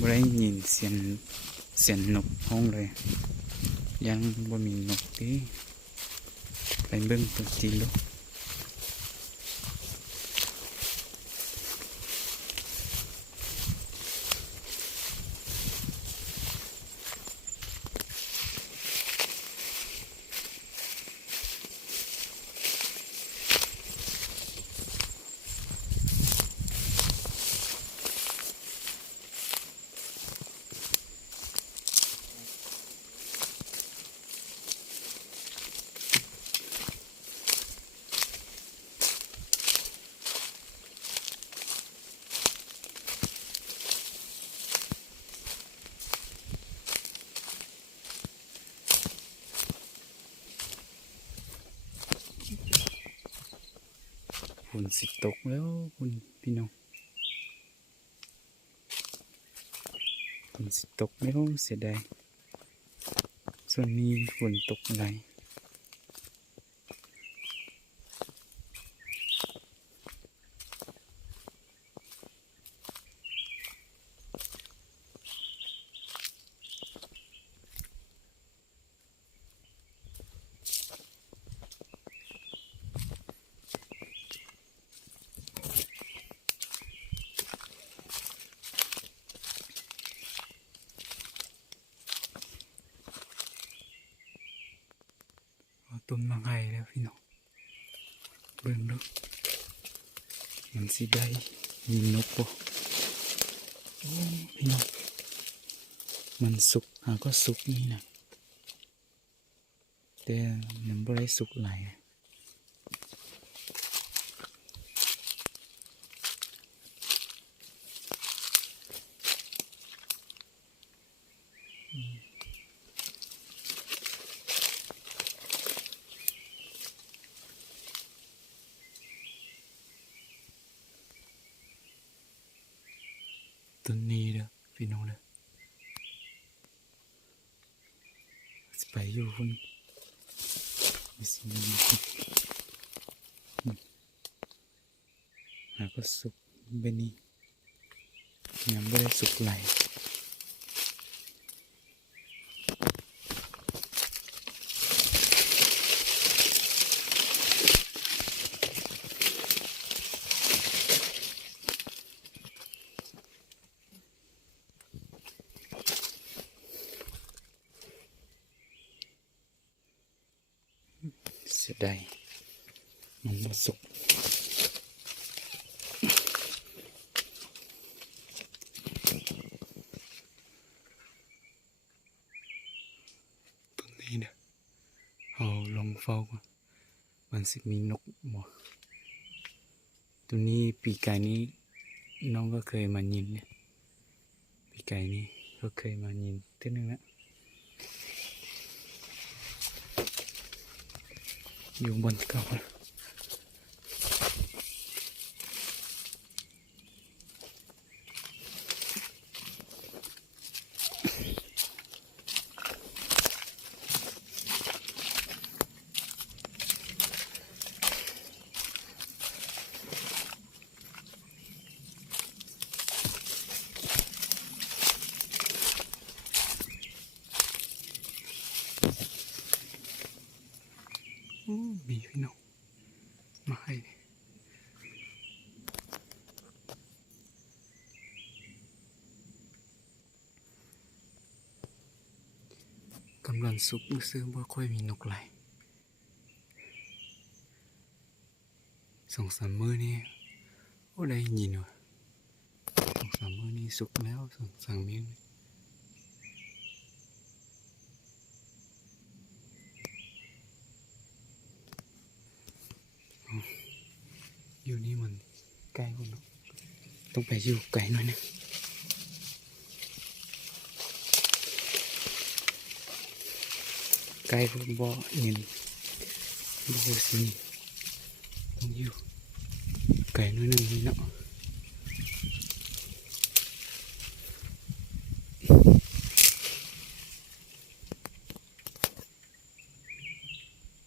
บ่ได้ยินเสียงนกห้องเลยยังบ่มีนกติไปเบิ่งตัวจริงลูกฝนสิตกแล้วคุณพี่น้องฝนสิตกแล้วเสียดายส่วนนี้ฝนตกไหลต้นมังไห้แล้วพี่น้องเบิ่งดูมันสิได้ยินนกบ่โอ้พี่น้องมันสุกก็สุกนี่นะแต่มันบ่ได้สุกหลายต้นนี้เด้อพี่น้องเด้อสิไปอยู่พุ่นมีสิ่งนี้ก็สุกเบนี้ยังไม่ได้สุกไหลเสียดายมันไม่สุกต้นนี้เนี่ยเอาลองเฝ้าก่อนมันสิมีนกบ่ตัวนี้ปีกายนี้น้องก็เคยมายินเนี่ยปีกายนี้ก็เคยมายินทีนึงแล้วอยู่บนเก่ามีพี่น้องมาให้กำลังสุกซื้อบ่ค่อยมีนกไหล2-3 มื้อนี้โอ้ได้ยินว่ะ2-3 มื้อนี้สุกแล้ว2-3 มื้ออยู่นี่มันใกล้คนต้องไปอยู่ไกลหน่อยนะไกลคนบ่เห็นบ่สิต้องอยู่ไกลหน่อยนึงนี่เนาะ